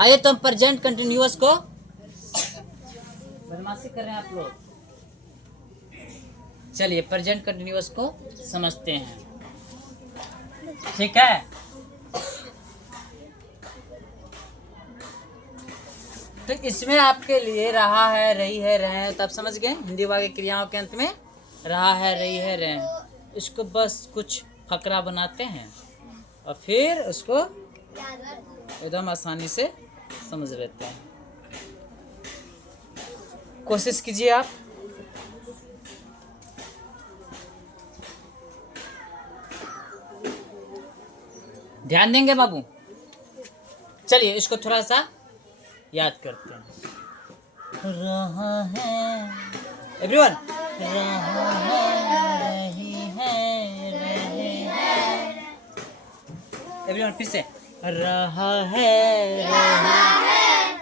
आइए तो हम प्रेजेंट कंटिन्यूअस को, बदमाशी कर रहे हैं आप लोग। चलिए प्रेजेंट कंटिन्यूअस को समझते हैं, ठीक है। तो इसमें आपके लिए रहा है, रही है, रहे हैं, तो आप समझ गए। हिंदी वाक्य क्रियाओं के अंत में रहा है, रही है, रहे हैं, इसको बस कुछ फकरा बनाते हैं और फिर उसको एकदम आसानी से समझ लेते हैं। कोशिश कीजिए आप। ध्यान देंगे बाबू। चलिए इसको थोड़ा सा याद करते हैं। रहा है एवरीवन, रहा है, रही है, रहे हैं। एवरीवन फिर से, रहा है,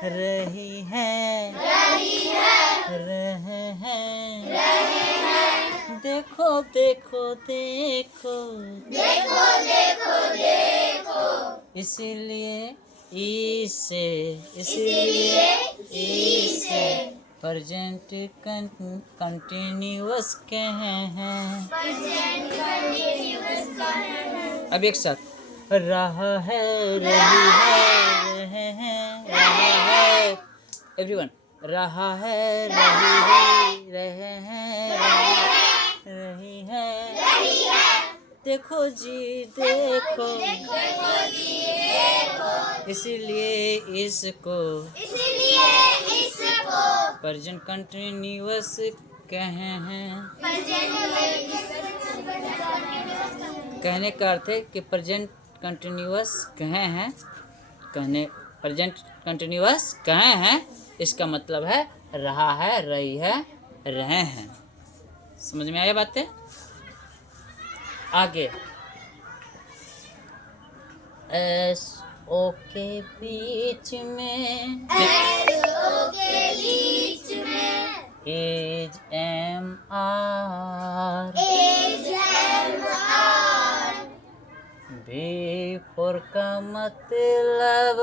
रही है, रहे हैं। देखो देखो देखो, इसीलिए इसे प्रेजेंट कंटिन्यूअस कहे हैं। अब एक साथ, रहा है, रही है, रहे हैं, रहा है। एवरीवन, रहा है, रही है, रहे हैं, रही है। देखो जी देखो, इसीलिए इसको प्रेजेंट कंटिन्यूअस कहे हैं। कहने का अर्थ है कि प्रेजेंट कंटिन्यूअस कहे हैं, कहने प्रेजेंट कंटिन्यूअस कहे हैं, इसका मतलब है रहा है, रही है, रहे हैं। समझ में आया बातें? आगे एस ओ के बीच में, is am are, B four का मतलब,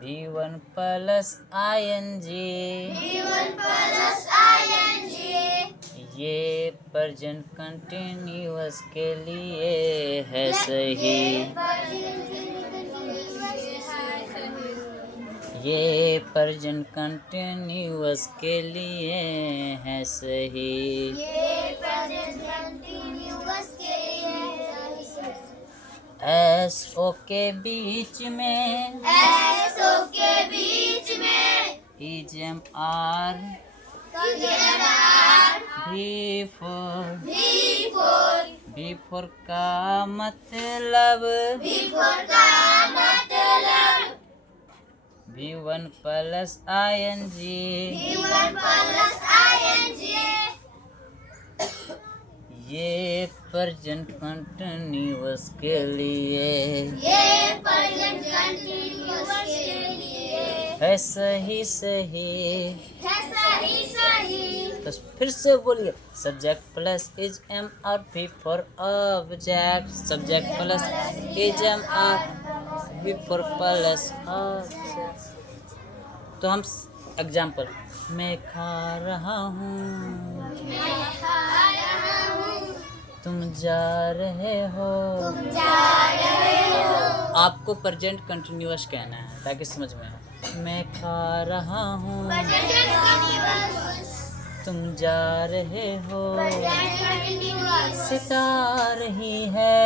V1 प्लस ING, ये प्रेजेंट कंटिन्यूअस के लिए है सही। ये प्रेजेंट कंटिन्यूअस के लिए है सही। एस ओ के बीच में, EGMR, B4 का मतलब, V1 प्लस ING, ये प्रेजेंट कंटिन्यूअस के लिए है सही सही। तो फिर से बोलिए, subject plus is am are, B four object, subject plus is am are, B four plus object. तो हम एग्जाम्पल, मैं खा रहा हूँ, तुम जा रहे हो। आपको प्रेजेंट कंटिन्यूअस कहना है ताकि समझ में आए। मैं खा रहा हूँ, तुम जा रहे हो, सिखा रही है,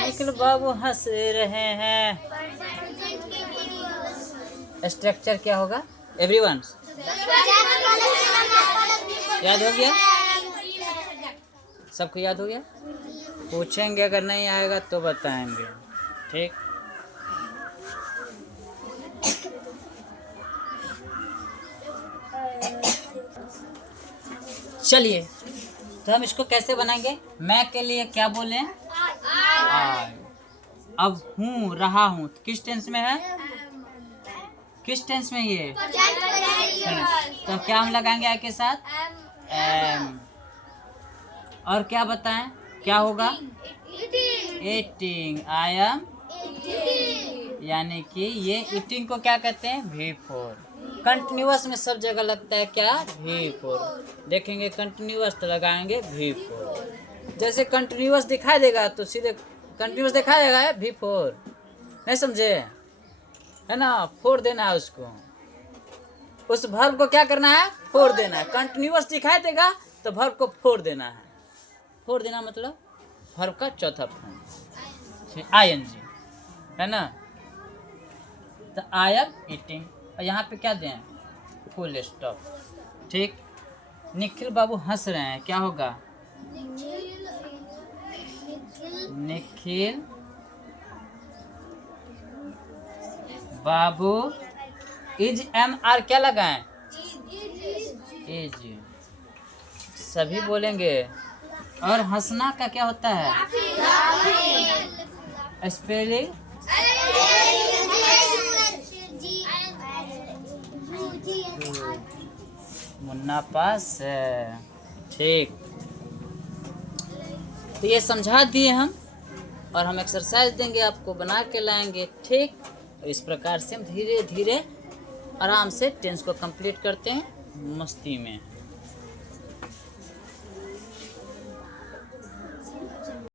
निखिल बाबू हंस रहे हैं। स्ट्रक्चर क्या होगा एवरीवन? याद हो गया? सबको याद हो गया? पूछेंगे, अगर नहीं आएगा तो बताएंगे, ठीक। चलिए तो हम इसको कैसे बनाएंगे? मैं के लिए क्या बोलें? आई। अब हूँ, रहा हूँ, किस टेंस में है? किस टेंस में ये? तो क्या हम लगाएंगे आई के साथ? एम। और क्या बताएं क्या होगा? ईटिंग, आई एम यानी कि ये ईटिंग को क्या कहते हैं, V4। कंटिन्यूअस में सब जगह लगता है क्या, V4। देखेंगे कंटिन्यूअस तो लगाएंगे V4। जैसे कंटिन्यूअस दिखाई देगा तो सीधे कंटिन्यूअस दिखाई देगा V4, नहीं समझे, है ना। 4 देना है उसको, उस वर्ब को क्या करना है, 4 देना है। कंटिन्यूअस दिखाई देगा तो वर्ब को 4 देना है। 4 देना मतलब वर्ब का चौथा फॉर्म ING, है ना। तो आई एम ईटिंग, और यहाँ पे क्या दें, फुल स्टॉप। ठीक। निखिल बाबू हंस रहे हैं, क्या होगा, निखिल बाबू इज MR क्या लगाएं, इज, सभी बोलेंगे। और हंसना का क्या होता है, स्पेलिंग, मुन्ना पास है। ठीक, तो ये समझा दिए हम, और हम एक्सरसाइज देंगे आपको, बना के लाएंगे। ठीक, इस प्रकार से हम धीरे धीरे आराम से टेंस को कंप्लीट करते हैं मस्ती में।